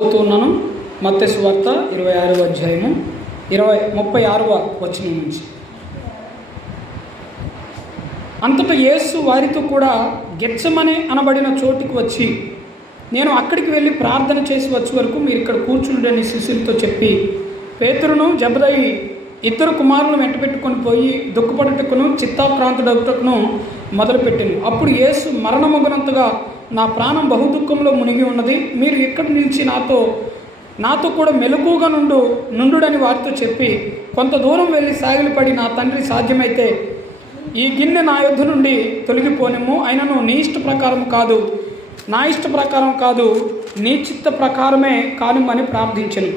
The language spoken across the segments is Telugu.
చదువుతున్నాను. మత్తయి సువార్త ఇరవై ఆరవ అధ్యాయము ఇరవై ముప్పై ఆరవ వచ్చిన నుంచి. అంతటా యేసు వారితో కూడా గెచ్చమని అనబడిన చోటుకు వచ్చి నేను అక్కడికి వెళ్ళి ప్రార్థన చేసి వచ్చే వరకు మీరు ఇక్కడ కూర్చుండని శిష్యులతో చెప్పి పేతురును జబదయి ఇద్దరు కుమారులను వెంటబెట్టుకొని పోయి దుఃఖపడుటకును చిత్తాక్రాంతుడగుటకును మొదలుపెట్టింది. అప్పుడు యేసు మరణమొగనంతగా నా ప్రాణం బహుదుఖంలో మునిగి ఉన్నది. మీరు ఇక్కడి నుంచి నాతో నాతో కూడా మెలకుగా నుండు నుండుడని వారితో చెప్పి కొంత దూరం వెళ్ళి సాగిలిపడి నా తండ్రి సాధ్యమైతే ఈ గిన్నె నా యుద్ధ నుండి తొలగిపోనిము అయినను నీ ఇష్ట ప్రకారం కాదు నా ఇష్ట ప్రకారం కాదు నీ చిత్త ప్రకారమే కానుమని ప్రార్థించను.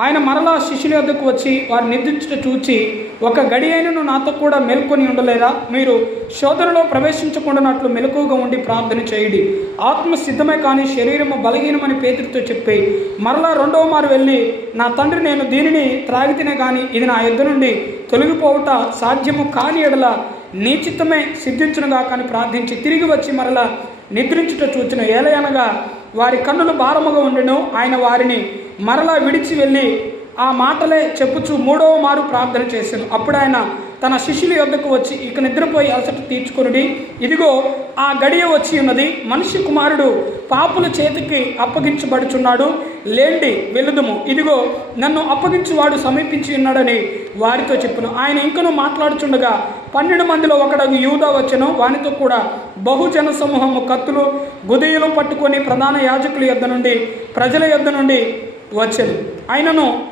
ఆయన మరలా శిష్యుల యొద్దకు వచ్చి వారు నిద్రించుట చూచి ఒక గడి అయినను నాతో కూడా మెలుకొని ఉండలేరా? మీరు శోధనలో ప్రవేశించకుండానట్లు మెలకుగా ఉండి ప్రార్థన చేయండి. ఆత్మ సిద్ధమే కానీ శరీరము బలహీనమని పేతుడితో చెప్పి మరలా రెండవ మారు వెళ్ళి నా తండ్రి నేను దీనిని త్రాగితేనే కానీ ఇది నా యుద్ధ నుండి తొలగిపోవుట సాధ్యము కాని ఎడల నీ చిత్తమే సిద్ధించునుగా కానీ ప్రార్థించి తిరిగి వచ్చి మరలా నిద్రించుట చూచిన ఏలయనగా వారి కన్నులు భారముగా ఉండెను. ఆయన వారిని మరలా విడిచి వెళ్ళి ఆ మాటలే చెప్పుచు మూడవ మారు ప్రార్థన చేశాను. అప్పుడు ఆయన తన శిష్యుల యొద్దకు వచ్చి ఇక నిద్రపోయి అలసట తీర్చుకొనుడి. ఇదిగో ఆ గడియ వచ్చి ఉన్నది. మనిషి కుమారుడు పాపుల చేతికి అప్పగించబడుచున్నాడు. లేండి వెలుదుము ఇదిగో నన్ను అప్పగించువాడు సమీపించి ఉన్నాడని వారితో చెప్పును. ఆయన ఇంకను మాట్లాడుచుండగా పన్నెండు మందిలో ఒకడగు యూదా వచ్చను. వానితో కూడా బహుజన సమూహము కత్తులు గుదయలు పట్టుకొని ప్రధాన యాజకుల యొద్ద నుండి ప్రజల యొద్ద నుండి వచ్చను. ఆయనను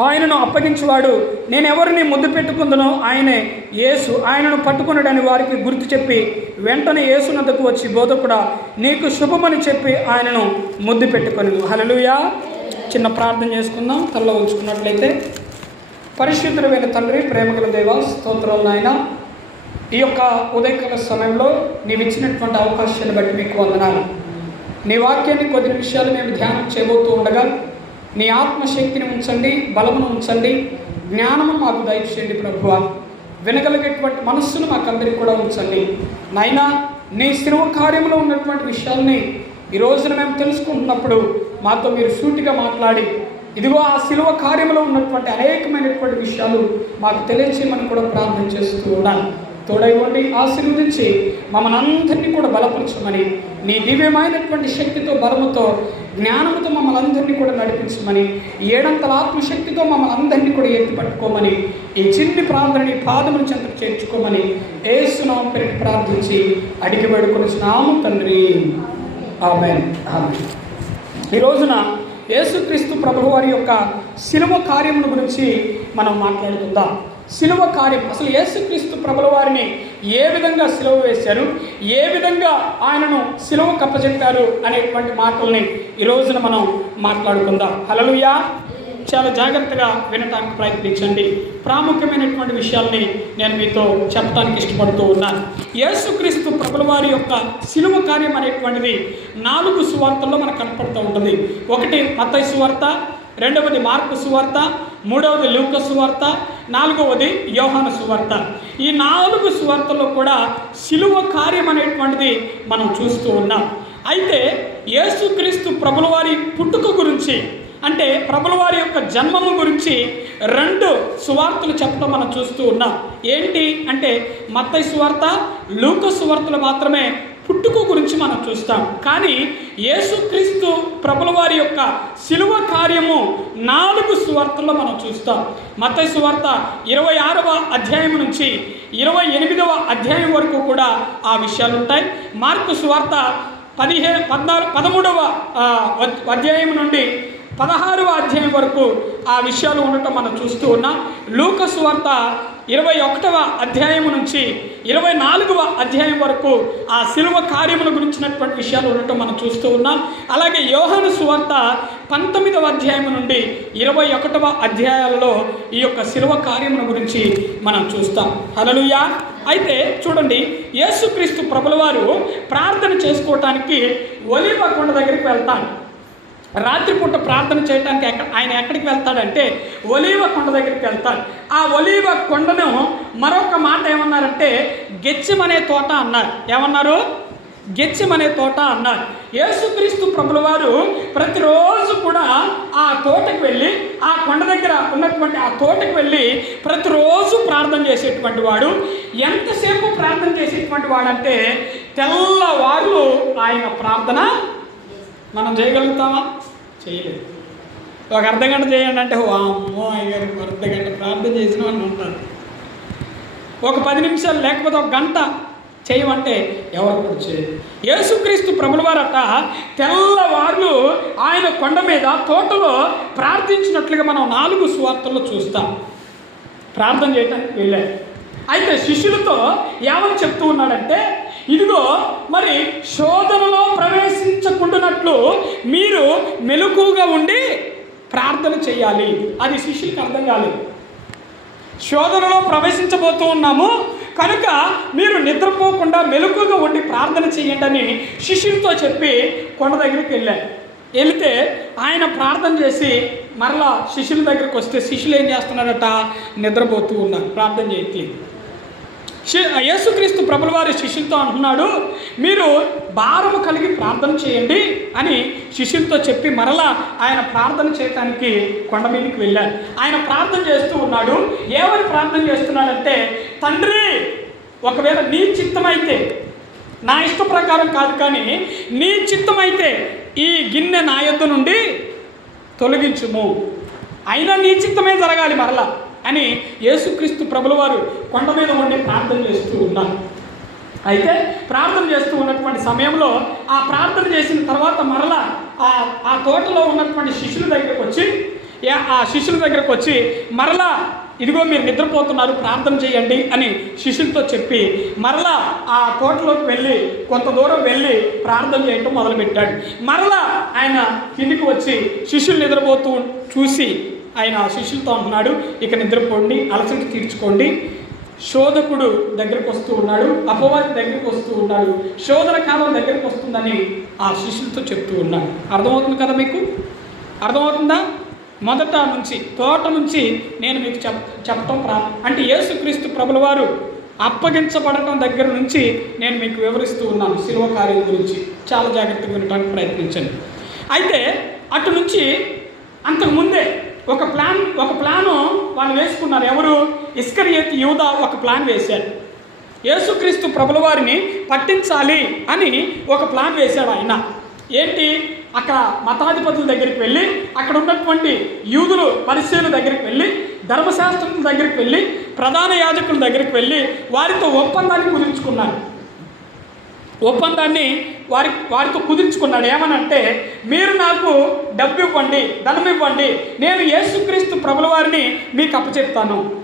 ఆయనను అప్పగించువాడు. నేను ఎవరిని ముద్దు పెట్టుకుందనో ఆయనే యేసు. ఆయనను పట్టుకున్నాడని వారికి గుర్తు చెప్పి వెంటనే యేసునందుకు వచ్చి బోధకుడా నీకు శుభమని చెప్పి ఆయనను ముద్దు పెట్టుకొని హలలుయా చిన్న ప్రార్థన చేసుకుందాం. తల్ల ఉంచుకున్నట్లయితే పరిశుద్ధుడమైన తండ్రి ప్రేమగల దేవ స్తోత్రం నాయన. ఈ యొక్క ఉదయకాల సమయంలో నీవు ఇచ్చినటువంటి అవకాశాన్ని బట్టి మీకు వందనాలు. నీ వాక్యాన్ని కొద్ది నిమిషాలు మేము ధ్యానం చేయబోతూ ఉండగా నీ ఆత్మశక్తిని ఉంచండి బలమును ఉంచండి జ్ఞానము మాకు దయచేయండి ప్రభువ. వినగలిగేటువంటి మనస్సును మాకందరికి కూడా ఉంచండి. నాయనా నీ శ్రమ కార్యంలో ఉన్నటువంటి విషయాల్ని ఈ రోజున మేము తెలుసుకుంటున్నప్పుడు మాతో మీరు సూటిగా మాట్లాడి ఇదిగో ఆ శిలువ కార్యంలో ఉన్నటువంటి అనేకమైనటువంటి విషయాలు మాకు తెలియచేయమని కూడా ప్రార్థన చేస్తూ ఉన్నాను. తోడైవ్వండి ఆశీర్వదించి మమ్మల్ని అందరినీ కూడా బలపరచమని నీ దివ్యమైనటువంటి శక్తితో బలముతో జ్ఞానముతో మమ్మల్ని అందరినీ కూడా నడిపించమని ఏడంతల ఆత్మశక్తితో మమ్మల్ని అందరినీ కూడా ఎత్తి పట్టుకోమని ఈ చిన్ని ప్రార్థనని పాదములు చెంత చేర్చుకోమని ఏసునామం పెరిగి ప్రార్థించి అడిగి వేడుకొని తండ్రి. ఆమె ఈ రోజున యేసుక్రీస్తు ప్రభువారి యొక్క శిలువ కార్యముల గురించి మనం మాట్లాడుకుందాం. శిలువ కార్యం. అసలు యేసుక్రీస్తు ప్రభుల వారిని ఏ విధంగా సిలువ వేశారు? ఏ విధంగా ఆయనను సిలువ కప్పచెప్పారు? అనేటువంటి మాటల్ని ఈ రోజున మనం మాట్లాడుకుందాం. హలలుయా చాలా జాగ్రత్తగా వినటానికి ప్రయత్నించండి. ప్రాముఖ్యమైనటువంటి విషయాల్ని నేను మీతో చెప్పడానికి ఇష్టపడుతూ ఉన్నాను. యేసుక్రీస్తు ప్రభుల వారి యొక్క సిలువ కార్యం అనేటువంటిది నాలుగు సువార్తల్లో మనకు కనపడుతూ ఉంటుంది. ఒకటి మత్తయి సువార్త రెండవది మార్పు సువార్త మూడవది లూక సువార్త నాలుగవది యోహాన సువార్త. ఈ నాలుగు సువార్తలో కూడా సిలువ కార్యం అనేటువంటిది మనం చూస్తూ ఉన్నాం. అయితే యేసుక్రీస్తు ప్రభులవారి పుట్టుక గురించి అంటే ప్రభులవారి యొక్క జన్మము గురించి రెండు సువార్తలు చెప్పడం మనం చూస్తూ ఉన్నాం. ఏంటి అంటే మత్తయ్య సువార్త లూక సువార్తలు మాత్రమే పుట్టుక గురించి మనం చూస్తాం. కానీ యేసుక్రీస్తు ప్రభుల వారి యొక్క శిలువ కార్యము నాలుగు సువార్తల్లో మనం చూస్తాం. మత సువార్త ఇరవై ఆరవ అధ్యాయం నుంచి ఇరవై ఎనిమిదవ అధ్యాయం వరకు కూడా ఆ విషయాలు ఉంటాయి. మార్కు సువార్త పదిహే పద్నాలుగు పదమూడవ అధ్యాయం నుండి పదహారవ అధ్యాయం వరకు ఆ విషయాలు ఉండటం మనం చూస్తూ ఉన్నాం. లూకస్ వార్త ఇరవై ఒకటవ అధ్యాయం నుంచి ఇరవై నాలుగవ అధ్యాయం వరకు ఆ శిలువ కార్యముల గురించినటువంటి విషయాలు ఉండటం మనం చూస్తూ ఉన్నాం. అలాగే యోహాను సువార్త పంతొమ్మిదవ అధ్యాయం నుండి ఇరవై ఒకటవ అధ్యాయాలలో ఈ యొక్క శిలువ కార్యముల గురించి మనం చూస్తాం. హలలుయా అయితే చూడండి యేసుక్రీస్తు ప్రభుల వారు ప్రార్థన చేసుకోవటానికి ఒలివ కొండ దగ్గరికి వెళ్తాను రాత్రిపూట ప్రార్థన చేయడానికి ఎక్కడ ఆయన ఎక్కడికి వెళ్తాడంటే ఒలీవ కొండ దగ్గరికి వెళ్తాడు. ఆ ఒలీవ కొండను మరొక మాట ఏమన్నారంటే గెచ్చమనే తోట అన్నారు. ఏమన్నారు? గెచ్చమనే తోట అన్నారు. యేసుక్రీస్తు ప్రభుల వారు ప్రతిరోజు కూడా ఆ తోటకు వెళ్ళి ఆ కొండ దగ్గర ఉన్నటువంటి ఆ తోటకు వెళ్ళి ప్రతిరోజు ప్రార్థన చేసేటువంటి వాడు. ఎంతసేపు ప్రార్థన చేసేటువంటి వాడంటే తెల్లవారులు ఆయన ప్రార్థన మనం చేయగలుగుతామా? చేయలేదు. ఒక అర్ధ గంట చేయండి అంటే ఓ అమ్మో అయ్యారు అర్ధ గంట ప్రార్థన చేసిన వాళ్ళు ఉంటారు ఒక పది నిమిషాలు లేకపోతే ఒక గంట చేయమంటే ఎవరు కూడా చేయరు. యేసుక్రీస్తు ప్రభులవారట తెల్లవార్లు ఆయన కొండ మీద తోటలో ప్రార్థించినట్లుగా మనం నాలుగు సువార్తల్లో చూస్తాం. ప్రార్థన చేయడానికి వెళ్ళారు. అయితే శిష్యులతో ఏమని చెప్తూ ఉన్నాడంటే ఇదిగో మరి శోధనలో ప్రవేశించకుండానట్లు మీరు మెలకుగా ఉండి ప్రార్థన చేయాలి. అది శిష్యులకు అర్థం కాలేదు శోధనలో ప్రవేశించబోతూ ఉన్నాము. కనుక మీరు నిద్రపోకుండా మెలకుగా ఉండి ప్రార్థన చేయండి అని శిష్యులతో చెప్పి కొండ దగ్గరికి వెళ్ళారు వెళితే ఆయన ప్రార్థన చేసి మరలా శిష్యుల దగ్గరికి వస్తే శిష్యులు ఏం చేస్తున్నారట? నిద్రపోతూ ఉన్నారు. ప్రార్థన చేయట్లేదు. యేసుక్రీస్తు ప్రభుల వారి శిష్యులతో అంటున్నాడు మీరు భారము కలిగి ప్రార్థన చేయండి అని శిష్యులతో చెప్పి మరలా ఆయన ప్రార్థన చేయటానికి కొండ మీదకి వెళ్ళారు. ఆయన ప్రార్థన చేస్తూ ఉన్నాడు. ఏమని ప్రార్థన చేస్తున్నాడంటే తండ్రి ఒకవేళ నీ చిత్తమైతే నా ఇష్ట ప్రకారం కాదు కానీ నీ చిత్తమైతే ఈ గిన్నె నా యొద్ద నుండి తొలగించుము. అయినా నీ చిత్తమే జరగాలి మరలా అని యేసుక్రీస్తు ప్రభులవారు కొండ మీద ఉండి ప్రార్థన చేస్తూ ఉన్నాను అయితే ప్రార్థన చేస్తూ ఉన్నటువంటి సమయంలో ఆ ప్రార్థన చేసిన తర్వాత మరలా ఆ ఆ తోటలో ఉన్నటువంటి శిష్యుల దగ్గరకు వచ్చి ఆ శిష్యుల దగ్గరకు వచ్చి మరలా ఇదిగో మీరు నిద్రపోతున్నారు ప్రార్థన చేయండి అని శిష్యులతో చెప్పి మరలా ఆ తోటలోకి వెళ్ళి కొంత దూరం వెళ్ళి ప్రార్థన చేయటం మొదలుపెట్టాడు. మరలా ఆయన కిందికి వచ్చి శిష్యులు నిద్రపోతూ చూసి ఆయన శిష్యులతో అంటున్నాడు ఇక నిద్రపోండి అలసట తీర్చుకోండి. శోధకుడు దగ్గరకు వస్తూ ఉన్నాడు అపవాది దగ్గరకు వస్తూ ఉన్నాడు. శోధన కాలం దగ్గరికి వస్తుందని ఆ శిష్యులతో చెప్తూ ఉన్నాడు. అర్థమవుతుంది కదా మీకు? అర్థమవుతుందా? మొదట నుంచి తోట నుంచి నేను మీకు చెప్ చెప్పటం ప్రా అంటే యేసుక్రీస్తు ప్రభుల వారు అప్పగించబడటం దగ్గర నుంచి నేను మీకు వివరిస్తూ ఉన్నాను శిల్వ కార్యం గురించి. చాలా జాగ్రత్తగా వినడానికి ప్రయత్నించండి. అయితే అటు నుంచి అంతకుముందే ఒక ప్లాన్ ఒక ప్లాను వాళ్ళు వేసుకున్నారు. ఎవరు? ఇస్కరియత్ యూదా ఒక ప్లాన్ వేశాడు. యేసుక్రీస్తు ప్రభుల వారిని పట్టించాలి అని ఒక ప్లాన్ వేశాడు ఆయన. ఏంటి? అక్కడ మతాధిపతుల దగ్గరికి వెళ్ళి అక్కడ ఉన్నటువంటి యూదులు పరిశీల దగ్గరికి వెళ్ళి ధర్మశాస్త్రుల దగ్గరికి వెళ్ళి ప్రధాన యాజకుల దగ్గరికి వెళ్ళి వారితో ఒప్పందాన్ని కుదుర్చుకున్నారు. ఒప్పందాన్ని వారి వారితో కుదుర్చుకున్నాడు. ఏమనంటే మీరు నాకు డబ్బు ఇవ్వండి ధనం ఇవ్వండి నేను యేసుక్రీస్తు ప్రభుల వారిని మీకు అప్పచెప్తాను.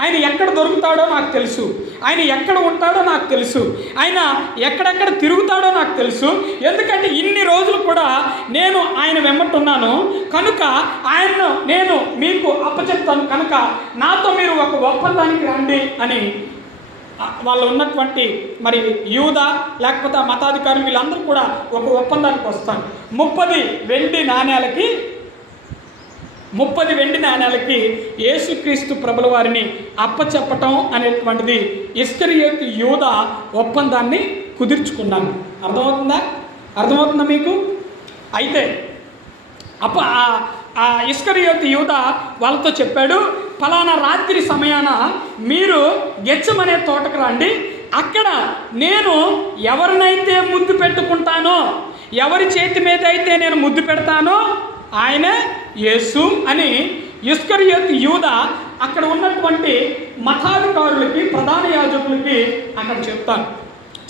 ఆయన ఎక్కడ దొరుకుతాడో నాకు తెలుసు. ఆయన ఎక్కడ ఉంటాడో నాకు తెలుసు. ఆయన ఎక్కడెక్కడ తిరుగుతాడో నాకు తెలుసు. ఎందుకంటే ఇన్ని రోజులు కూడా నేను ఆయన వెంబట్టున్నాను కనుక ఆయన్ను నేను మీకు అప్పచెప్తాను. కనుక నాతో మీరు ఒక ఒప్పందానికి రండి అని వాళ్ళు ఉన్నటువంటి మరి యూద లేకపోతే మతాధికారులు వీళ్ళందరూ కూడా ఒక ఒప్పందానికి వస్తారు. ముప్పది వెండి నాణ్యాలకి ముప్పది వెండి నాణ్యాలకి యేసుక్రీస్తు ప్రభుల వారిని అప్పచెప్పటం అనేటువంటిది ఇస్కరియోతు యూద ఒప్పందాన్ని కుదుర్చుకున్నాను. అర్థమవుతుందా? అర్థమవుతుందా మీకు? అయితే అప్ప ఆ- ఆ యూద వాళ్ళతో చెప్పాడు ఫలానా రాత్రి సమయాన మీరు గెచ్చమనే తోటకు రండి. అక్కడ నేను ఎవరినైతే ముద్దు పెట్టుకుంటానో ఎవరి చేతి మీద అయితే నేను ముద్దు పెడతానో ఆయనే యేసు అని ఇస్కరియత్ యూద అక్కడ ఉన్నటువంటి మఠాధికారులకి ప్రధాన యాజకులకి అక్కడ చెప్తాను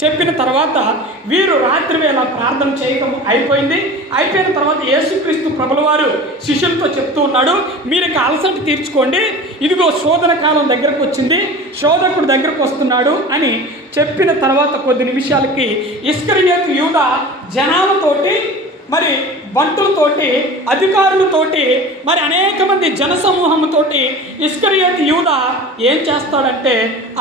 చెప్పిన తర్వాత వీరు రాత్రి వేళ ప్రార్థన చేయటం అయిపోయింది. అయిపోయిన తర్వాత యేసుక్రీస్తు ప్రభుల వారు శిష్యులతో చెప్తూ ఉన్నాడు మీరు ఇక అలసట తీర్చుకోండి. ఇదిగో శోధన కాలం దగ్గరకు వచ్చింది. శోధకుడు దగ్గరకు వస్తున్నాడు అని చెప్పిన తర్వాత కొద్ది నిమిషాలకి ఇస్కరియత్ యూద జనాలతోటి మరి బంటులతోటి అధికారులతోటి మరి అనేక మంది జనసమూహంతోటి ఇస్కరియోతి యూద ఏం చేస్తాడంటే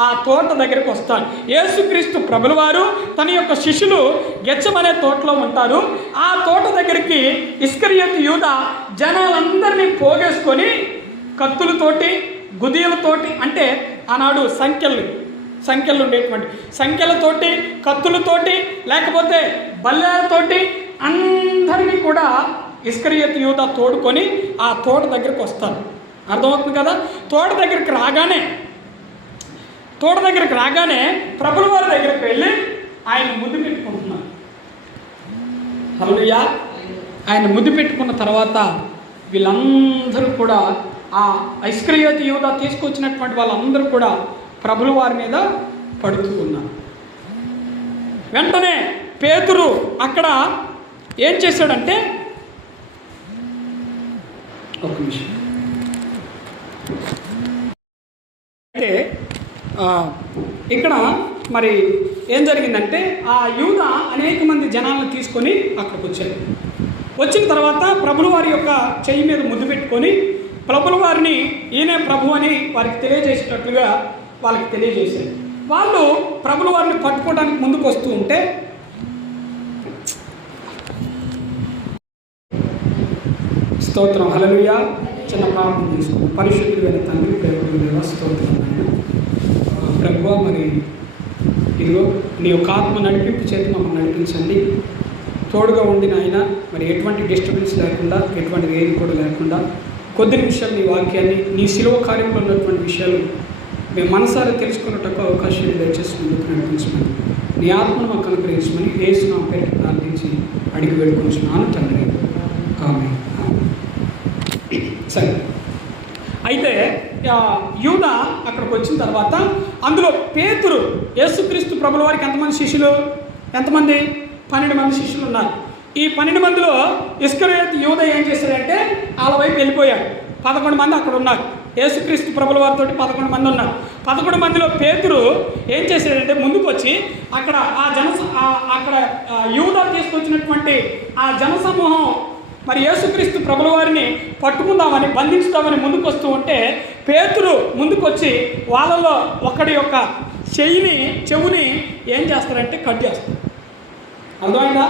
ఆ తోట దగ్గరికి వస్తాడు. యేసుక్రీస్తు ప్రభుల వారు తన యొక్క శిష్యులు గెచ్చమనే తోటలో ఉంటారు. ఆ తోట దగ్గరికి ఇస్కరియోతి యూద జనాలందరినీ పోగేసుకొని కత్తులతోటి గుదీలతోటి అంటే ఆనాడు సంఖ్యలు సంఖ్యలు ఉండేటువంటి సంఖ్యలతోటి కత్తులతోటి లేకపోతే బల్లెలతోటి అందరినీ కూడా ఇస్కరియత్ యూత తోడుకొని ఆ తోట దగ్గరికి వస్తారు. అర్థమవుతుంది కదా? తోట దగ్గరికి రాగానే తోట దగ్గరికి రాగానే ప్రభుల వారి దగ్గరికి వెళ్ళి ఆయన ముద్దు పెట్టుకుంటున్నారు. హల్లెలూయా. ఆయన ముద్దు పెట్టుకున్న తర్వాత వీళ్ళందరూ కూడా ఆ ఐస్క్రియత యువత తీసుకొచ్చినటువంటి వాళ్ళందరూ కూడా ప్రభుల వారి మీద పడుతూ ఉన్నారు. వెంటనే పేతురు అక్కడ ఏం చేశాడంటే ఒక నిమిషం. అయితే ఇక్కడ మరి ఏం జరిగిందంటే ఆ యూద అనేక మంది జనాలను తీసుకొని అక్కడికి వచ్చారు వచ్చిన తర్వాత ప్రభుల వారి యొక్క చెయ్యి మీద ముద్దు పెట్టుకొని ప్రభుల వారిని ఈయనే ప్రభు అని వారికి తెలియజేసేటట్లుగా వాళ్ళకి తెలియజేశారు. వాళ్ళు ప్రభుల వారిని పట్టుకోవడానికి ముందుకు వస్తూ ఉంటే స్తోత్రం. హలలుయ చిన్న ప్రార్థన చేసుకుందాం. పరిశుద్ధుడైన తండ్రి ప్రేమ స్తోత్రం. నాయన ప్రభు మరి ఇదిగో నీ యొక్క ఆత్మ నడిపింపు చేత మమ్మల్ని నడిపించండి. తోడుగా ఉండి నాయన మరి ఎటువంటి డిస్టర్బెన్స్ లేకుండా ఎటువంటి ఏది కూడా లేకుండా కొద్ది నిమిషాలు నీ వాక్యాన్ని నీ శిలువ కార్యంలో ఉన్నటువంటి విషయాలు మేము మనసారా తెలుసుకున్నట్టు అవకాశాన్ని దయచేసి ముందుకు నడిపించమని నీ ఆత్మను మాకు అనుగ్రహించమని వేసు నా పేరు ప్రార్థించి అడిగి వేడుకొంచున్నాను తండ్రి. ఆమె సరే అయితే యూద అక్కడికి వచ్చిన తర్వాత అందులో పేతురు యేసుక్రీస్తు ప్రభుల వారికి ఎంతమంది శిష్యులు? ఎంతమంది? పన్నెండు మంది శిష్యులు ఉన్నారు. ఈ పన్నెండు మందిలో ఇస్కరేత్ యూద ఏం చేశాడంటే వాళ్ళ వైపు వెళ్ళిపోయాడు. పదకొండు మంది అక్కడ ఉన్నారు. యేసుక్రీస్తు ప్రభుల వారితో పదకొండు మంది ఉన్నారు. పదకొండు మందిలో పేతురు ఏం చేశాడంటే ముందుకు వచ్చి అక్కడ ఆ జన అక్కడ యూద తీసుకొచ్చినటువంటి ఆ జనసమూహం మరి యేసుక్రీస్తు ప్రభుల వారిని పట్టుకుందామని బంధించుదామని ముందుకు వస్తూ ఉంటే పేతురు ముందుకొచ్చి వాళ్ళలో ఒకడి యొక్క చెయ్యిని చెవుని ఏం చేస్తారంటే కట్ చేస్తారు. అర్థమైందా?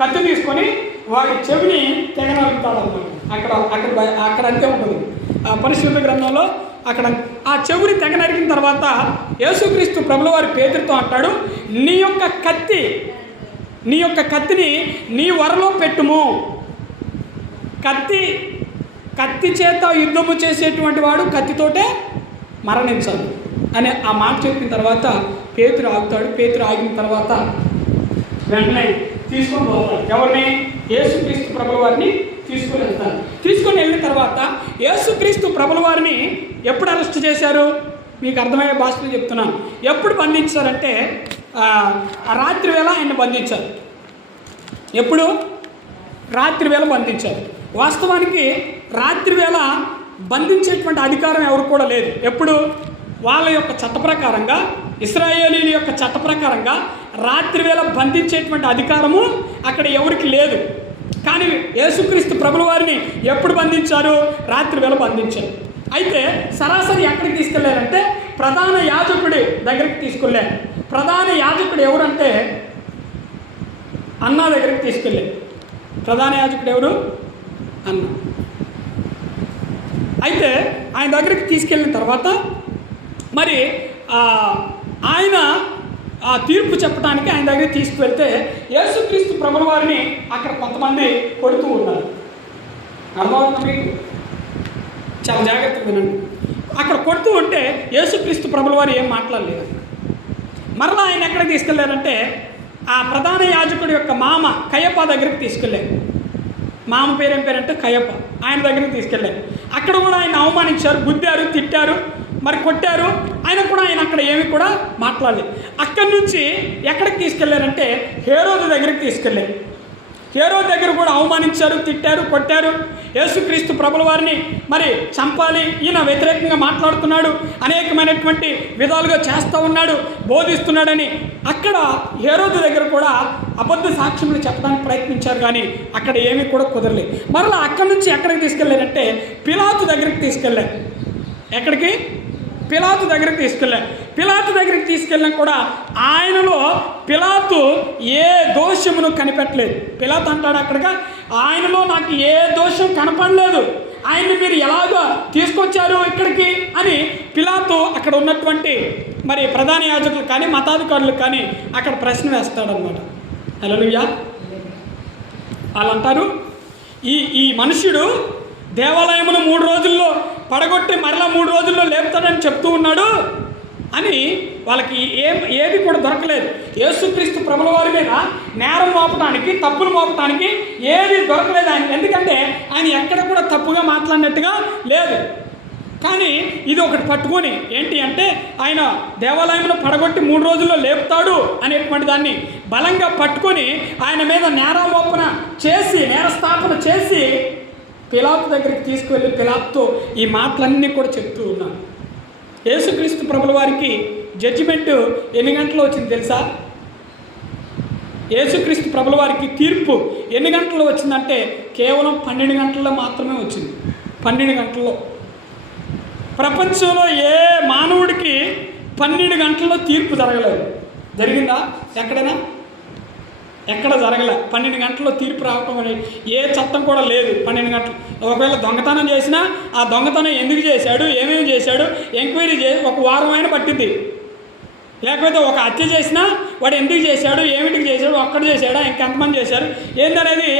కత్తి తీసుకొని వాడి చెవిని తెగనరుకుతాడు అనమాట అక్కడ అక్కడ అక్కడ అంతే ఉంటుంది. ఆ పరిశుద్ధ గ్రంథంలో అక్కడ ఆ చెవుని తెగ నరికిన తర్వాత యేసుక్రీస్తు ప్రభుల వారి పేదరితో అంటాడు నీ యొక్క కత్తి నీ యొక్క కత్తిని నీ వరలో పెట్టుము. కత్తి కత్తి చేత యుద్ధము చేసేటువంటి వాడు కత్తితోటే మరణించాలి అని ఆ మాట చెప్పిన తర్వాత పేతురు ఆగుతాడు. పేతురు ఆగిన తర్వాత వెంటనే తీసుకొని పోతాడు. ఎవరిని? యేసుక్రీస్తు ప్రభుల వారిని తీసుకొని వెళ్తారు తీసుకొని వెళ్ళిన తర్వాత యేసుక్రీస్తు ప్రభుల వారిని ఎప్పుడు అరెస్ట్ చేశారు? మీకు అర్థమయ్యే భాషలో చెప్తున్నాను ఎప్పుడు బంధించారంటే ఆ రాత్రి వేళ ఆయన బంధించారు. ఎప్పుడు? రాత్రి వేళ బంధించారు. వాస్తవానికి రాత్రి వేళ బంధించేటువంటి అధికారం ఎవరు కూడా లేదు. ఎప్పుడు? వాళ్ళ యొక్క చట్ట ప్రకారంగా ఇస్రాయేలీల యొక్క చట్ట ప్రకారంగా రాత్రి వేళ బంధించేటువంటి అధికారము అక్కడ ఎవరికి లేదు. కానీ యేసుక్రీస్తు ప్రభుల వారిని ఎప్పుడు బంధించారు? రాత్రి వేళ బంధించారు. అయితే సరాసరి ఎక్కడికి తీసుకెళ్ళారంటే ప్రధాన యాజకుడి దగ్గరికి తీసుకెళ్ళారు ప్రధాన యాజకుడు ఎవరంటే అన్నా దగ్గరికి తీసుకెళ్ళారు ప్రధాన యాజకుడు ఎవరు? అన్న. అయితే ఆయన దగ్గరికి తీసుకెళ్ళిన తర్వాత మరి ఆయన ఆ తీర్పు చెప్పడానికి ఆయన దగ్గరికి తీసుకువెళ్తే యేసుక్రీస్తు ప్రభుల వారిని అక్కడ కొంతమంది కొడుతూ ఉన్నారు. అర్థమవుతుంది మీకు చాలా జాగ్రత్తగా వినండి. అక్కడ కొడుతూ ఉంటే యేసుక్రీస్తు ప్రభుల వారు ఏం మాట్లాడలేదు. మరలా ఆయన ఎక్కడికి తీసుకెళ్ళారంటే ఆ ప్రధాన యాజకుడి యొక్క మామ కయ్యప్ప దగ్గరికి తీసుకెళ్ళారు. మామ పేరేం పేరంటే కయ్యప్ప. ఆయన దగ్గరికి తీసుకెళ్ళారు అక్కడ కూడా ఆయన అవమానించారు గుద్దారు తిట్టారు మరి కొట్టారు. ఆయన కూడా ఆయన అక్కడ ఏమి కూడా మాట్లాడలేదు. అక్కడి నుంచి ఎక్కడికి తీసుకెళ్ళారంటే హేరోదు దగ్గరికి తీసుకెళ్ళారు ఏరో దగ్గర కూడా అవమానించారు తిట్టారు కొట్టారు. యేసుక్రీస్తు ప్రభుల వారిని మరి చంపాలి ఈయన వ్యతిరేకంగా మాట్లాడుతున్నాడు అనేకమైనటువంటి విధాలుగా చేస్తూ ఉన్నాడు బోధిస్తున్నాడని అక్కడ హేరోదు దగ్గర కూడా అబద్ధ సాక్ష్యములు చెప్పడానికి ప్రయత్నించారు కానీ అక్కడ ఏమీ కూడా కుదరలేదు మరలా అక్కడి నుంచి ఎక్కడికి తీసుకెళ్ళారంటే పిలాతు దగ్గరికి తీసుకెళ్ళారు. ఎక్కడికి? పిలాతు దగ్గరికి తీసుకెళ్ళాను పిలాతు దగ్గరికి తీసుకెళ్ళినా కూడా ఆయనలో పిలాతు ఏ దోషమును కనిపెట్టలేదు. పిలాతు అంటాడు అక్కడగా ఆయనలో నాకు ఏ దోషం కనపడలేదు. ఆయన్ని మీరు ఎలాగో తీసుకొచ్చారు ఇక్కడికి? అని పిలాతు అక్కడ ఉన్నటువంటి మరి ప్రధాన యాజకులు కానీ మతాధికారులు కానీ అక్కడ ప్రశ్న వేస్తాడనమాట హలోయా వాళ్ళు అంటారు ఈ ఈ మనుష్యుడు దేవాలయమును మూడు రోజుల్లో పడగొట్టి మరలా మూడు రోజుల్లో లేపుతాడని చెప్తూ ఉన్నాడు అని వాళ్ళకి ఏం ఏది కూడా దొరకలేదు. యేసుక్రీస్తు ప్రభుల వారి మీద నేరం మోపడానికి తప్పులు మోపడానికి ఏది దొరకలేదు ఆయన. ఎందుకంటే ఆయన ఎక్కడ కూడా తప్పుగా మాట్లాడినట్టుగా లేదు. కానీ ఇది ఒకటి పట్టుకొని ఏంటి అంటే ఆయన దేవాలయంలో పడగొట్టి మూడు రోజుల్లో లేపుతాడు అనేటువంటి దాన్ని బలంగా పట్టుకొని ఆయన మీద నేరాలోపన చేసి నేరస్థాపన చేసి పిలాత్ దగ్గరికి తీసుకువెళ్ళి పిలాత్తో ఈ మాటలన్నీ కూడా చెప్తూ ఉన్నాను యేసుక్రీస్తు ప్రభుల వారికి జడ్జిమెంట్ ఎన్ని గంటలు వచ్చింది తెలుసా? యేసుక్రీస్తు ప్రభుల వారికి తీర్పు ఎన్ని గంటల్లో వచ్చిందంటే కేవలం పన్నెండు గంటల్లో మాత్రమే వచ్చింది. పన్నెండు గంటల్లో. ప్రపంచంలో ఏ మానవుడికి పన్నెండు గంటల్లో తీర్పు జరగలేదు. జరిగిందా? ఎక్కడైనా? ఎక్కడ జరగలే. పన్నెండు గంటల్లో తీర్పు రావటం అనేది ఏ చట్టం కూడా లేదు పన్నెండు గంటలు. ఒకవేళ దొంగతనం చేసినా ఆ దొంగతనం ఎందుకు చేశాడు ఏమేమి చేశాడు ఎంక్వైరీ చేసి ఒక వారం అయినా పట్టింది లేకపోతే ఒక హత్య చేసినా వాడు ఎందుకు చేశాడు ఏమిటికి చేశాడు ఒక్కడు చేశాడా ఇంకెంతమంది చేశారు ఏందనేది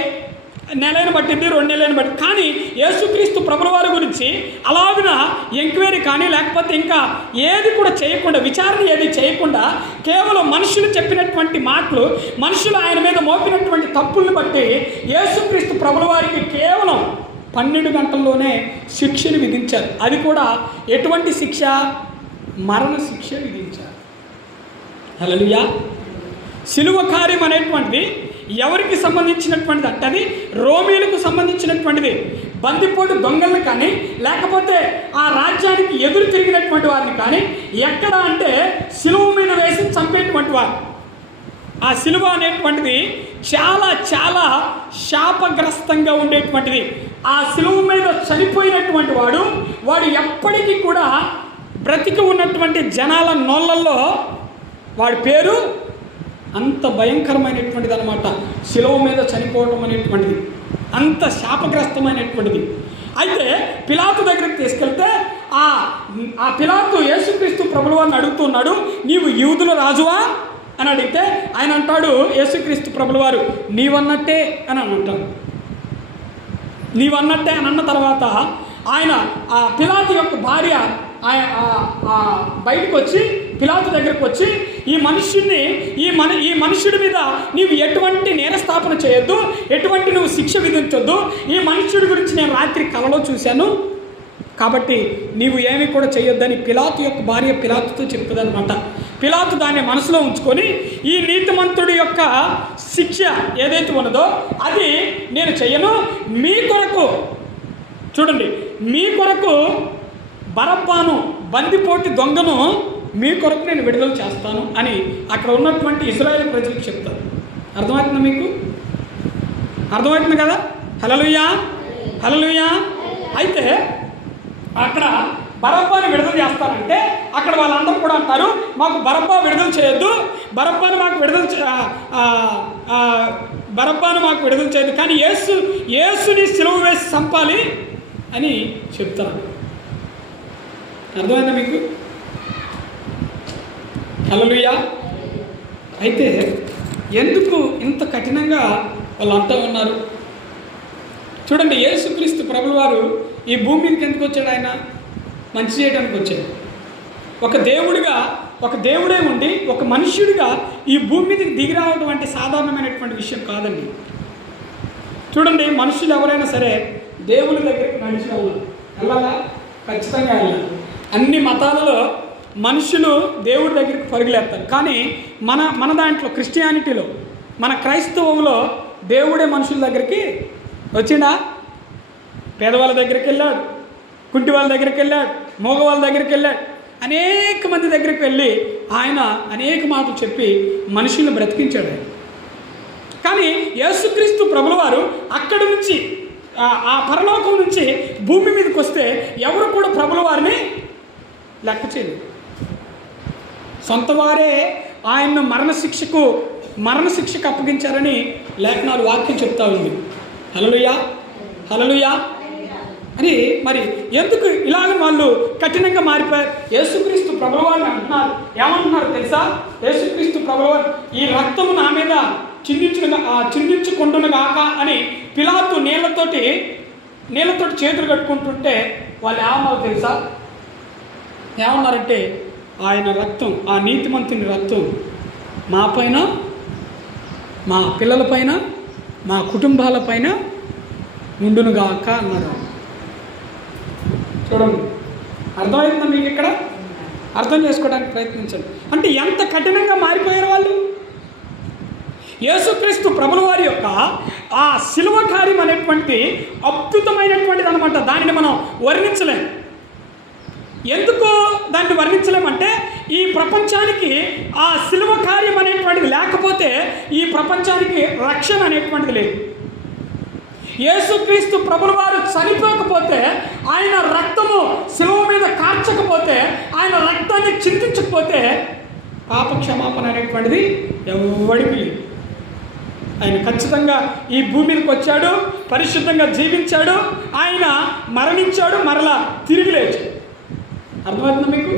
నెలైన పట్టింది రెండు నెలలను బట్టి కానీ యేసుక్రీస్తు ప్రభుల వారి గురించి అలాగిన ఎంక్వైరీ కానీ లేకపోతే ఇంకా ఏది కూడా చేయకుండా విచారణ ఏది చేయకుండా కేవలం మనుషులు చెప్పినటువంటి మాటలు మనుషులు ఆయన మీద మోపినటువంటి తప్పుల్ని బట్టి యేసుక్రీస్తు ప్రభుల వారికి కేవలం పన్నెండు గంటల్లోనే శిక్షను విధించారు. అది కూడా ఎటువంటి శిక్ష? మరణ శిక్ష విధించారు. హలలుయా సిలువ కార్యం అనేటువంటిది ఎవరికి సంబంధించినటువంటిది అంటే అది రోమీలకు సంబంధించినటువంటిది. బందిపోటు దొంగలను కానీ లేకపోతే ఆ రాజ్యానికి ఎదురు తిరిగినటువంటి వారిని కానీ ఎక్కడ అంటే సిలువ మీద వేసి చంపేటువంటి వారు. ఆ సిలువ అనేటువంటిది చాలా చాలా శాపగ్రస్తంగా ఉండేటువంటిది. ఆ సిలువ మీద చనిపోయినటువంటి వాడు వాడు ఎప్పటికీ కూడా బ్రతికి ఉన్నటువంటి జనాల నోళ్ళల్లో వాడి పేరు అంత భయంకరమైనటువంటిది అనమాట శిలవ మీద చనిపోవటం అనేటువంటిది. అంత శాపగ్రస్తమైనటువంటిది. అయితే పిలాతు దగ్గరికి తీసుకెళ్తే ఆ ఆ పిలాతు యేసుక్రీస్తు ప్రభులవారిని అడుగుతున్నాడు నీవు యూదుల రాజువా? అని అడిగితే ఆయన అంటాడు యేసుక్రీస్తు ప్రభులవారు నీవన్నట్టే అని అంటాడు. నీవన్నట్టే అని అన్న తర్వాత ఆయన ఆ పిలాతు యొక్క భార్య బయటకు వచ్చి పిలాతు దగ్గరకు వచ్చి ఈ మనుష్యుడిని ఈ మన ఈ మనుష్యుడి మీద నీవు ఎటువంటి నేరస్థాపన చేయొద్దు ఎటువంటి నువ్వు శిక్ష విధించొద్దు. ఈ మనుష్యుడి గురించి నేను రాత్రి కలలో చూశాను. కాబట్టి నీవు ఏమి కూడా చేయొద్దని పిలాతు యొక్క భార్య పిలాతుతో చెప్తుందనమాట పిలాతు దాన్ని మనసులో ఉంచుకొని ఈ నీతిమంతుడి యొక్క శిక్ష ఏదైతే ఉన్నదో అది నేను చెయ్యను మీ కొరకు చూడండి మీ కొరకు బరబ్బాను బందిపోటి దొంగను మీ కొరకు నేను విడుదల చేస్తాను అని అక్కడ ఉన్నటువంటి ఇజ్రాయెల్ ప్రజలకు చెప్తారు. అర్థమవుతుందా మీకు? అర్థమవుతుంది కదా? హలలుయా హలలుయా అయితే అక్కడ బరప్పాను విడుదల చేస్తారంటే అక్కడ వాళ్ళందరూ కూడా అంటారు మాకు బరబ్బా విడుదల చేయొద్దు బరబ్బాను మాకు విడుదల చే- బరబ్బాను మాకు విడుదల చేయొద్దు కానీ యేసు యేసుని సెలవు వేసి చంపాలి అని చెప్తారు. అర్థమైందా మీకు? హలలుయా అయితే ఎందుకు ఇంత కఠినంగా వాళ్ళు అంటూ ఉన్నారు? చూడండి యేసుక్రీస్తు ప్రభుల వారు ఈ భూమి మీదకి ఎందుకు వచ్చాడు ఆయన? మంచి చేయడానికి వచ్చాడు. ఒక దేవుడిగా ఒక దేవుడే ఉండి ఒక మనుష్యుడిగా ఈ భూమి మీదకి దిగి రావడం అంటే సాధారణమైనటువంటి విషయం కాదండి. చూడండి మనుషులు ఎవరైనా సరే దేవుని దగ్గరికి నడిచి వెళ్ళాలి. వెళ్ళాలా? ఖచ్చితంగా వెళ్ళాలి. అన్ని మతాలలో మనుషులు దేవుడి దగ్గరికి పరుగులేస్తారు. కానీ మన మన దాంట్లో క్రిస్టియానిటీలో మన క్రైస్తవంలో దేవుడే మనుషుల దగ్గరికి వచ్చిండా? పేదవాళ్ళ దగ్గరికి వెళ్ళాడు కుంటి వాళ్ళ దగ్గరికి వెళ్ళాడు మగవాళ్ళ దగ్గరికి వెళ్ళాడు. అనేక మంది దగ్గరికి వెళ్ళి ఆయన అనేక మాటలు చెప్పి మనుషుల్ని బ్రతికించాడు ఆయన. కానీ యేసుక్రీస్తు ప్రభులవారు అక్కడి నుంచి ఆ- ఆ పరలోకం నుంచి భూమి మీదకి వస్తే ఎవరు కూడా ప్రభుల వారిని లెక్క చేయలేదు సొంతవారే ఆయన్ను మరణశిక్షకు మరణశిక్షకు అప్పగించారని లేఖనాలు వాక్యం చెప్తా ఉంది. హలలుయా హలలుయా అని మరి ఎందుకు ఇలాగ వాళ్ళు కఠినంగా మారిపోయారు? యేసుక్రీస్తు ప్రభువాన్ని అంటున్నారు. ఏమంటున్నారు తెలుసా? యేసుక్రీస్తు ప్రభువారు ఈ రక్తము నా మీద చిందించును చిందించుకుంటును కాక అని పిలాతు నీళ్ళతోటి నీళ్ళతోటి చేతులు కట్టుకుంటుంటే వాళ్ళు ఏమన్నారు తెలుసా? ఏమన్నారంటే ఆయన రక్తం ఆ నీతిమంతుని రక్తం మా పైన మా పిల్లలపైన మా కుటుంబాలపైన ఉండునుగాక అన్నారు. చూడండి అర్థమైందా మీకు ఇక్కడ? అర్థం చేసుకోవడానికి ప్రయత్నించండి. అంటే ఎంత కఠినంగా మారిపోయారు వాళ్ళు? యేసుక్రీస్తు ప్రభుల వారి యొక్క ఆ శిలువ కార్యం అనేటువంటి అద్భుతమైనటువంటిది అనమాట దానిని మనం వర్ణించలేము ఎందుకు దాన్ని వర్ణించలేమంటే ఈ ప్రపంచానికి ఆ శిలువ కార్యం అనేటువంటిది లేకపోతే ఈ ప్రపంచానికి రక్షణ అనేటువంటిది లేదు. యేసుక్రీస్తు ప్రభుల వారు చనిపోకపోతే ఆయన రక్తము శిలువ మీద కార్చకపోతే ఆయన రక్తాన్ని చింతించకపోతే పాపక్షమాపణ అనేటువంటిది ఎవడికి లేదు. ఆయన ఖచ్చితంగా ఈ భూమి మీదకి వచ్చాడు పరిశుద్ధంగా జీవించాడు ఆయన మరణించాడు మరలా తిరిగి లేచాడు. అర్థమవుతుందా మీకు?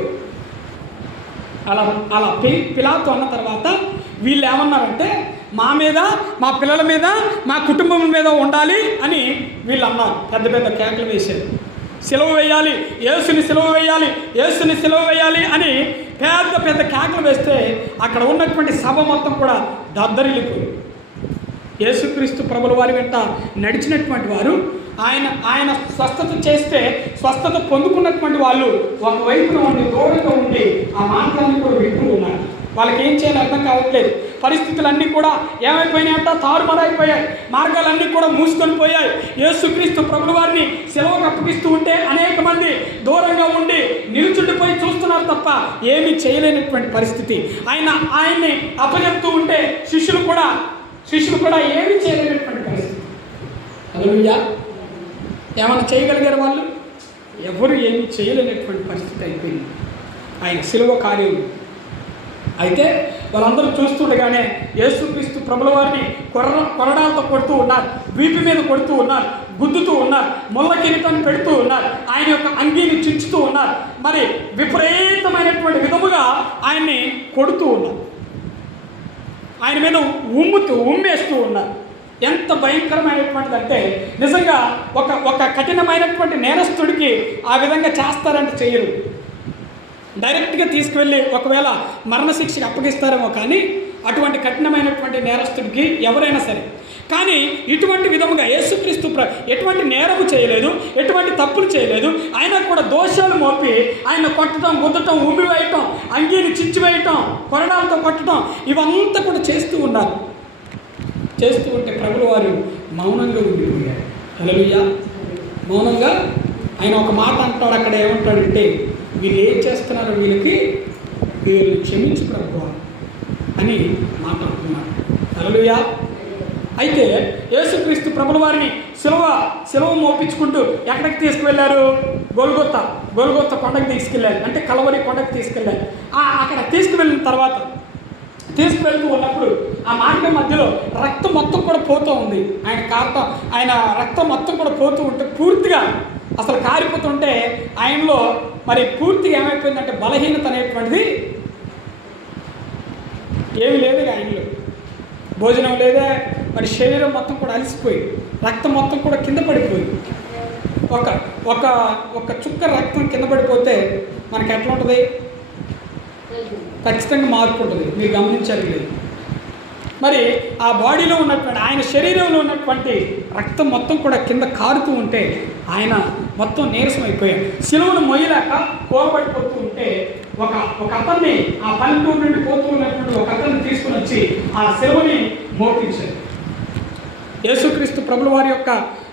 అలా అలా పి పిలాతో అన్న తర్వాత వీళ్ళు ఏమన్నారంటే మా మీద మా పిల్లల మీద మా కుటుంబం మీద ఉండాలి అని వీళ్ళు అన్నారు. పెద్ద పెద్ద కేకలు వేశారు. సెలవు వేయాలి యేసుని సెలవు వేయాలి యేసుని సెలవు వేయాలి అని పెద్ద పెద్ద కేకలు వేస్తే అక్కడ ఉన్నటువంటి సభ మొత్తం కూడా దద్దరిల్లిపోయింది. యేసుక్రీస్తు ప్రభుల వారి వెంట నడిచినటువంటి వారు ఆయన ఆయన స్వస్థత చేస్తే స్వస్థత పొందుకున్నటువంటి వాళ్ళు ఒకవైపున ఉండి దూరంగా ఉండి ఆ మార్గాన్ని కూడా వింటూ ఉన్నారు వాళ్ళకి ఏం చేయాలో అర్థం కావట్లేదు. పరిస్థితులన్నీ కూడా ఏమైపోయినాయంట? తారుమారైపోయాయి. మార్గాలన్నీ కూడా మూసుకొని పోయాయి. యేసుక్రీస్తు ప్రభుల వారిని సెలవుకు అప్పగిస్తూ ఉంటే అనేక మంది దూరంగా ఉండి నిలుచుండిపోయి చూస్తున్నారు తప్ప ఏమీ చేయలేనటువంటి పరిస్థితి. ఆయన ఆయన్ని అప్పచెప్తూ ఉంటే శిష్యులు కూడా శిష్యులు కూడా ఏమీ చేయలేనటువంటి పరిస్థితి. హల్లెలూయా ఏమైనా చేయగలిగారు వాళ్ళు? ఎవరు ఏమి చేయలేనటువంటి పరిస్థితి అయిపోయింది. ఆయన సిలువ కార్యం అయితే వాళ్ళందరూ చూస్తుండగానే యేసుక్రీస్తు ప్రభుల వారిని కొర కొరడాలతో కొడుతూ ఉన్నారు. వీపు మీద కొడుతూ ఉన్నారు. గుద్దుతూ ఉన్నారు. ముళ్ళ కిరీటాన్ని పెడుతూ ఉన్నారు. ఆయన యొక్క అంగీని చించుతూ ఉన్నారు. మరి విపరీతమైనటువంటి విధముగా ఆయన్ని కొడుతూ ఉన్నారు. ఆయన మీద ఉమ్ముతూ ఉమ్మేస్తూ ఉన్నారు. ఎంత భయంకరమైనటువంటిది అంటే నిజంగా ఒక ఒక కఠినమైనటువంటి నేరస్తుడికి ఆ విధంగా చేస్తారంటే చేయరు. డైరెక్ట్గా తీసుకువెళ్ళి ఒకవేళ మరణశిక్షకి అప్పగిస్తారేమో కానీ అటువంటి కఠినమైనటువంటి నేరస్తుడికి ఎవరైనా సరే. కానీ ఇటువంటి విధముగా యేసుక్రీస్తు ప్ర ఎటువంటి నేరము చేయలేదు ఎటువంటి తప్పులు చేయలేదు ఆయన కూడా దోషాలు మోపి ఆయన కొట్టడం గుద్దటం ఉమ్మివేయటం అంగీని చిచ్చివేయటం కొరడాలతో కొట్టడం ఇవంతా కూడా చేస్తూ ఉన్నారు. చేస్తూ ఉంటే ప్రభులు వారు మౌనంగా ఉండిపోయారు. హలలుయ్యా మౌనంగా ఆయన ఒక మాట అంటాడు అక్కడ ఏమంటాడంటే వీళ్ళు ఏం చేస్తున్నారు వీళ్ళకి వీళ్ళు క్షమించు ప్రభు అని మాట్లాడుతున్నారు హలలుయ్యా అయితే యేసుక్రీస్తు ప్రభుల వారిని సిలువ సిలువ మోపించుకుంటూ ఎక్కడికి తీసుకువెళ్ళారు? గోల్గొత్త గోల్గొత్త కొండకు తీసుకెళ్ళారు. అంటే కలవరి కొండకు తీసుకెళ్ళారు. అక్కడ తీసుకువెళ్ళిన తర్వాత తీసుకువెళ్తూ ఉన్నప్పుడు ఆ మార్గం మధ్యలో రక్తం మొత్తం కూడా పోతూ ఉంది. ఆయన కారతం ఆయన రక్తం మొత్తం కూడా పోతూ ఉంటే పూర్తిగా అసలు కారిపోతుంటే ఆయనలో మరి పూర్తిగా ఏమైపోయిందంటే బలహీనత అనేటువంటిది ఏమి లేదు ఆయనలో. భోజనం లేదా మరి శరీరం మొత్తం కూడా అలసిపోయి రక్తం మొత్తం కూడా కింద పడిపోయింది ఒక ఒక ఒక చుక్క రక్తం కింద పడిపోతే మనకి ఎట్లా ఉంటుంది? ఖచ్చితంగా మార్పు ఉంటుంది. మీరు గమనించాలి లేదు మరి ఆ బాడీలో ఉన్నటువంటి ఆయన శరీరంలో ఉన్నటువంటి రక్తం మొత్తం కూడా కింద కారుతూ ఉంటే ఆయన మొత్తం నీరసం అయిపోయాడు. సిలువను మొయ్యలేక కోరబడిపోతూ ఉంటే ఒక ఒక అతన్ని ఆ పల్లెటూరు నుండి పోతూ ఉన్నటువంటి ఒక అతన్ని తీసుకుని వచ్చి ఆ సిలువని మోపించాడు. యేసుక్రీస్తు ప్రభుల వారి యొక్క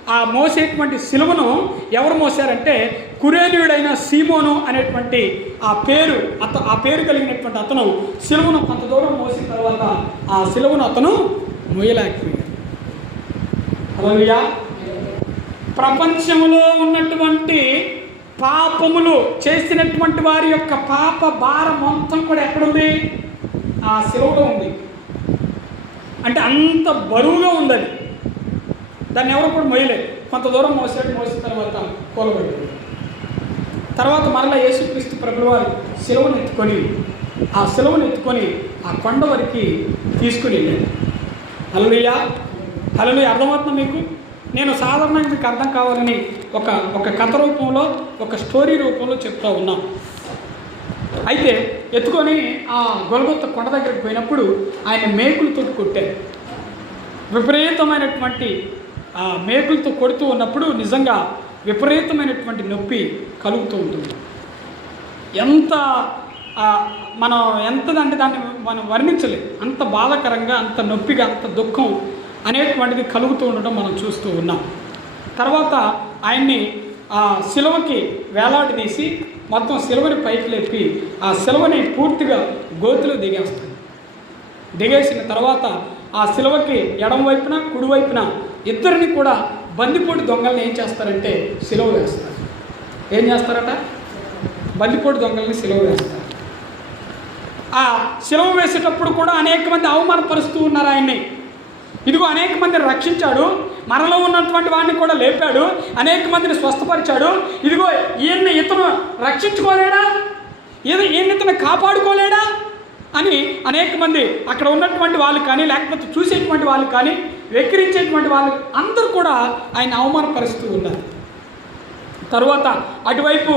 ఆ మోసేటువంటి సిలువను ఎవరు మోసారంటే కురేనీయుడైన సీమోను అనేటువంటి ఆ పేరు అత ఆ పేరు కలిగినటువంటి అతను సిలువను కొంత దూరం మోసిన తర్వాత ఆ సిలువను అతను మొయ్యలేకపోయాడు. హల్లెలూయా ప్రపంచంలో ఉన్నటువంటి పాపములు చేసినటువంటి వారి యొక్క పాప భారం మొత్తం కూడా ఎక్కడుంది? ఆ సిలువలో ఉంది. అంటే అంత బరువుగా ఉంది అది దాన్ని ఎవరు కూడా మోయలేదు కొంత దూరం మోసాడు మోసిన తర్వాత కూలబడి తర్వాత మరలా యేసుక్రీస్తు ప్రభుల వారు సెలవును ఎత్తుకొని ఆ సెలవును ఎత్తుకొని ఆ కొండ వరకు తీసుకుని వెళ్ళాడు హల్లెలూయా. హల్లెలూయా. అర్థమవుతుందా మీకు? నేను సాధారణంగా మీకు అర్థం కావాలని ఒక ఒక కథ రూపంలో ఒక స్టోరీ రూపంలో చెప్తా ఉన్నాను అయితే ఎత్తుకొని ఆ గొలగొత్త కొండ దగ్గరికి పోయినప్పుడు ఆయన మేకులతో కొట్టారు. విపరీతమైనటువంటి మేకులతో కొడుతూ ఉన్నప్పుడు నిజంగా విపరీతమైనటువంటి నొప్పి కలుగుతూ ఉంటుంది. ఎంత మనం ఎంతదంటే దాన్ని మనం వర్ణించలేం. అంత బాధాకరంగా అంత నొప్పిగా అంత దుఃఖం అనేటువంటిది కలుగుతూ ఉండడం మనం చూస్తూ ఉన్నాం. తర్వాత ఆయన్ని ఆ శిలువకి వేలాడదీసి మొత్తం సిలువని పైకి లేపి ఆ శిలువని పూర్తిగా గోతిలో దిగేస్తుంది దిగేసిన తర్వాత ఆ శిలువకి ఎడం వైపున కుడి వైపున ఇద్దరిని కూడా బందిపోటు దొంగల్ని ఏం చేస్తారంటే సిలువ వేస్తారు. ఏం చేస్తారట? బందిపోటు దొంగల్ని సిలువ వేస్తారు. ఆ సిలువ వేసేటప్పుడు కూడా అనేక మంది అవమానపరుస్తూ ఉన్నారు ఆయన్ని. ఇదిగో అనేక మంది రక్షించాడు మనలో ఉన్నటువంటి వాడిని కూడా లేపాడు అనేక మందిని స్వస్థపరిచాడు. ఇదిగో ఈయన్ని ఇతను రక్షించుకోలేడా? ఏదో ఈయన ఇతను కాపాడుకోలేడా? అని అనేక మంది అక్కడ ఉన్నటువంటి వాళ్ళు కానీ లేకపోతే చూసేటువంటి వాళ్ళు కానీ వెక్కిరించేటువంటి వాళ్ళు అందరూ కూడా ఆయన అవమానపరుస్తూ ఉన్నారు. తర్వాత అటువైపు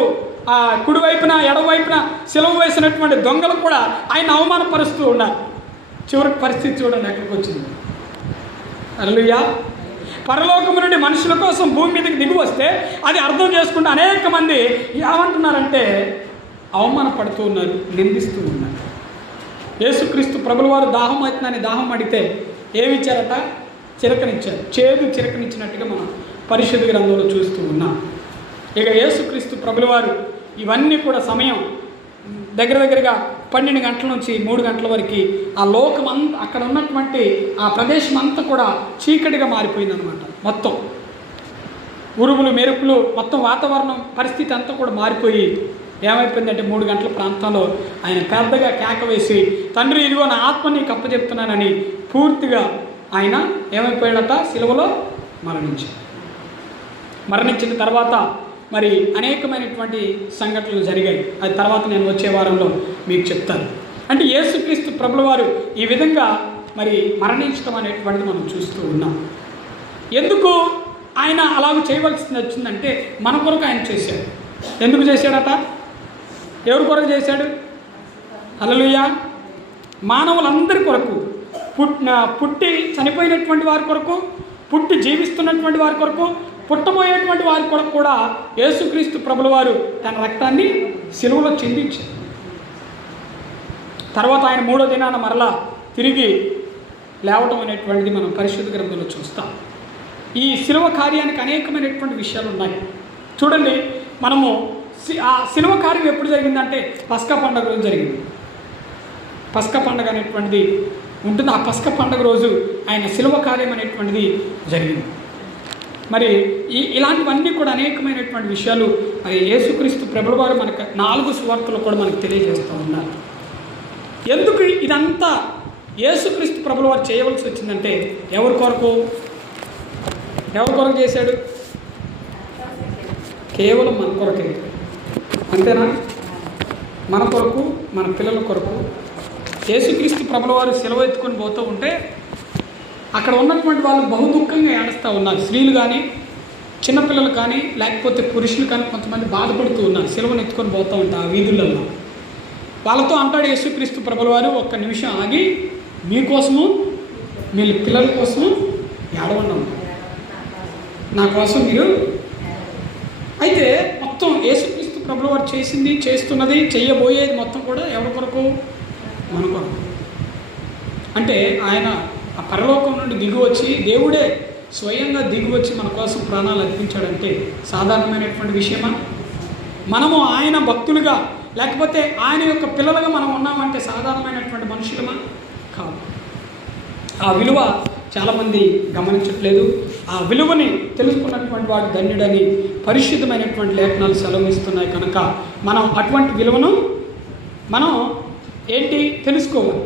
ఆ కుడివైపున ఎడవైపున సెలవు వేసినటువంటి దొంగలు కూడా ఆయన అవమానపరుస్తూ ఉన్నారు. చివరికి పరిస్థితి చూడండి ఎక్కడికి వచ్చింది. అల్లుయ్యా పరలోకము నుండి మనుషుల కోసం భూమి మీదకి దిగి వస్తే అది అర్థం చేసుకుంటే అనేక మంది ఏమంటున్నారంటే అవమానపడుతూ ఉన్నారు నిందిస్తూ ఉన్నారు. యేసుక్రీస్తు ప్రభుల వారు దాహం అవుతుందని దాహం అడిగితే ఏమి ఇచ్చారట? చిరకనిచ్చారు చేదు చిరకనిచ్చినట్టుగా మనం పరిశుద్ధ గ్రంథంలో చూస్తూ ఉన్నాం. ఇక యేసుక్రీస్తు ప్రభులవారు ఇవన్నీ కూడా సమయం దగ్గర దగ్గరగా పన్నెండు గంటల నుంచి మూడు గంటల వరకు ఆ లోకం అంతా అక్కడ ఉన్నటువంటి ఆ ప్రదేశం అంతా కూడా చీకటిగా మారిపోయిందనమాట మొత్తం ఉరుములు మెరుపులు మొత్తం వాతావరణం పరిస్థితి అంతా కూడా మారిపోయి ఏమైపోయిందంటే మూడు గంటల ప్రాంతంలో ఆయన పెద్దగా కేక వేసి తండ్రి ఇదిగో నా ఆత్మ నీకు అప్పచెప్తున్నానని పూర్తిగా ఆయన ఏమైపోయాడట? సిలువలో మరణించాడు మరణించిన తర్వాత మరి అనేకమైనటువంటి సంఘటనలు జరిగాయి. అది తర్వాత నేను వచ్చే వారంలో మీకు చెప్తాను. అంటే యేసుక్రీస్తు ప్రభుల వారు ఈ విధంగా మరి మరణించడం అనేటువంటిది మనం చూస్తూ ఉన్నాం. ఎందుకు ఆయన అలాగ చేయవలసింది వచ్చిందంటే మన కొరకు ఆయన చేశాడు. ఎందుకు చేశాడట? ఎవరి కొరకు చేశాడు? హల్లెలూయా! మానవులందరి కొరకు పుట్ పుట్టి చనిపోయినటువంటి వారి కొరకు పుట్టి జీవిస్తున్నటువంటి వారి కొరకు పుట్టబోయేటువంటి వారి కొరకు కూడా యేసుక్రీస్తు ప్రభుల వారు తన రక్తాన్ని సిలువలో చెందించారు. తర్వాత ఆయన మూడో దినాన మరలా తిరిగి లేవటం అనేటువంటిది మనం పరిశుద్ధ గ్రంథంలో చూస్తాం. ఈ శిలువ కార్యానికి అనేకమైనటువంటి విషయాలు ఉన్నాయి. చూడండి మనము సి- ఆ శిలువ కార్యం ఎప్పుడు జరిగిందంటే పస్కా పండుగ రోజు జరిగింది. పస్కా పండుగ అనేటువంటిది ఉంటుంది. ఆ పసక పండుగ రోజు ఆయన శిలువ కార్యం అనేటువంటిది జరిగింది. మరి ఈ ఇలాంటివన్నీ కూడా అనేకమైనటువంటి విషయాలు మరి యేసుక్రీస్తు ప్రభుల వారు మనకు నాలుగు సువార్తలు కూడా మనకు తెలియజేస్తూ ఉన్నారు. ఎందుకు ఇదంతా యేసుక్రీస్తు ప్రభుల వారు చేయవలసి వచ్చిందంటే ఎవరి కొరకు? ఎవరి కొరకు చేశాడు? కేవలం మన కొరకే. అంతేనా? మన కొరకు మన పిల్లల కొరకు యేసుక్రీస్తు ప్రభుల వారు సెలవు ఎత్తుకొని పోతూ ఉంటే అక్కడ ఉన్నటువంటి వాళ్ళు బహు దుఃఖంగా ఏడుస్తూ ఉన్నారు. స్త్రీలు కానీ చిన్నపిల్లలు కానీ లేకపోతే పురుషులు కానీ కొంతమంది బాధపడుతూ ఉన్నారు. సెలవును ఎత్తుకొని పోతూ ఉంటారు ఆ వీధులలో వాళ్ళతో అంటాడు యేసుక్రీస్తు ప్రభుల వారు ఒక్క నిమిషం ఆగి మీకోసము మీ పిల్లల కోసము ఏడవండి. నా కోసం మీరు అయితే మొత్తం యేసుక్రీస్తు ప్రభుల వారు చేసింది చేస్తున్నది చేయబోయేది మొత్తం కూడా ఎవరి కొరకు? మన కొరకు అంటే ఆయన ఆ పరలోకం నుండి దిగి వచ్చి దేవుడే స్వయంగా దిగి వచ్చి మన కోసం ప్రాణాలు అర్పించాడంటే సాధారణమైనటువంటి విషయమా? మనము ఆయన భక్తులుగా లేకపోతే ఆయన యొక్క పిల్లలుగా మనం ఉన్నామంటే సాధారణమైనటువంటి మనుషులమా? కాదు. ఆ విలువ చాలామంది గమనించట్లేదు. ఆ విలువని తెలుసుకున్నటువంటి వాడు ధన్యుడని పరిశుద్ధమైనటువంటి లేఖనాలు సెలవిస్తున్నాయి కనుక మనం అటువంటి విలువను మనం ఏంటి తెలుసుకోవాలి